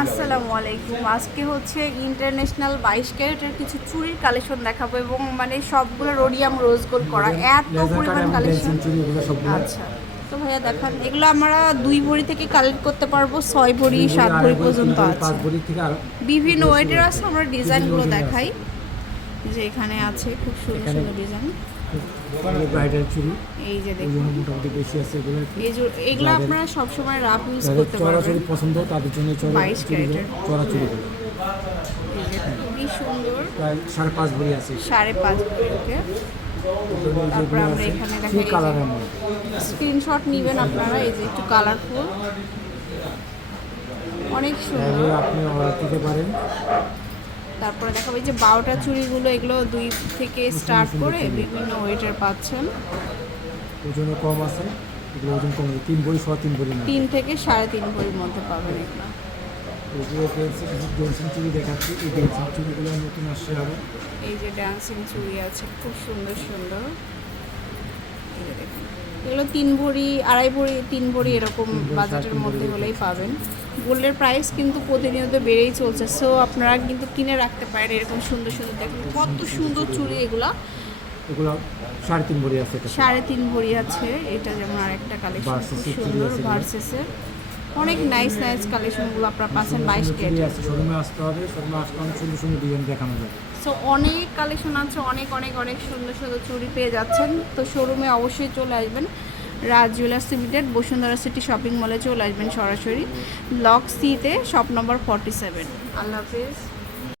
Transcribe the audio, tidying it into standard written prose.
আসসালামু আলাইকুম। আজকে হচ্ছে ইন্টারন্যাশনাল 22 ক্যারেটের কিছু চুড়ির কালেকশন দেখাবো এবং মানে সবগুলো রোডিয়াম রোজ গোল্ড করা, এত পরিমাণ কালেকশন। আচ্ছা, তো ভাইয়া দেখান, এগুলো আমরা 2 ভরি থেকে কালেক্ট করতে পারবো, 6 ভরি 7 ভরি পর্যন্ত আছে, বিভিন্ন ওয়েটের আছে। আমরা ডিজাইনগুলো দেখাই, যে এখানে আছে খুব সুন্দর সুন্দর ডিজাইন। ব্রাইডাল চুড়ি এই যে দেখুন, মোটামুটি বেশি আছে এগুলো। এগুলো আপনারা সবসময় রাফ ইউজ করতে পারবেন। চড়াচড়ি পছন্দ তাদের জন্য 22 ক্যারেটের চড়াচড়িগুলো খুবই সুন্দর, প্রায় 5.5 ভরি আছে। 5.5 ভরি। ওকে, তারপরে আমরা এখানে দেখাই, কালারের মধ্যে স্ক্রিনশট নেবেন আপনারা। এই যে একটু কালারফুল, অনেক সুন্দর। আপনি অর্ডার দিতে পারেন। তারপরে দেখাবো এই যে 12টা চুড়িগুলো, এগুলো 2 থেকে স্টার্ট করে বিভিন্ন ওয়েটের পাচ্ছেন। ওজন কম আছে, এগুলো ওজন কম আছে 3 ভরি 3 ভরি 3 থেকে 3.5 ভরির মধ্যে পাবেন এগুলো। এগুলো কিছু ড্যান্সিং চুড়ি দেখাচ্ছি। এই ড্যান্সিং চুড়িগুলো নতুন আসছে আবার। এই যে ডান্সিং চুড়ি আছে, খুব সুন্দর সুন্দর। এই যে দেখুন, এগুলো 3 ভরি 2.5 ভরি 3 ভরি এরকম বাজেটের মধ্যে হলেই পাবেন। গোল্ডের প্রাইস কিন্তু প্রতিনিয়ত বেড়েই চলছে, সো আপনারা কিন্তু কিনে রাখতে পারেন। এরকম সুন্দর সুন্দর দেখুন, কত সুন্দর চুড়ি এগুলো। এগুলো 3.5 ভরি আছে, 3.5 ভরি আছে। এটা যেমন আরেকটা কালেকশন, খুব সুন্দর ভার্সেসের। অনেক নাইস নাইস কালেকশনগুলো আপনারা পাচ্ছেন 22 ক্যারেট। শোরুমে আসতে হবে, শোরুমে আসলে অনেক সুন্দর সুন্দর ডিজাইন দেখানো যাবে। সো অনেক কালেকশন আছে, অনেক অনেক অনেক সুন্দর সুন্দর চুড়ি পেয়ে যাচ্ছেন। তো শোরুমে অবশ্যই চলে আসবেন। Raj jewellers limited, Bashundhara city shopping মলে চলে আসবেন সরাসরি, ব্লক সিতে, শপ নম্বর 47। আল্লাহ হাফেজ।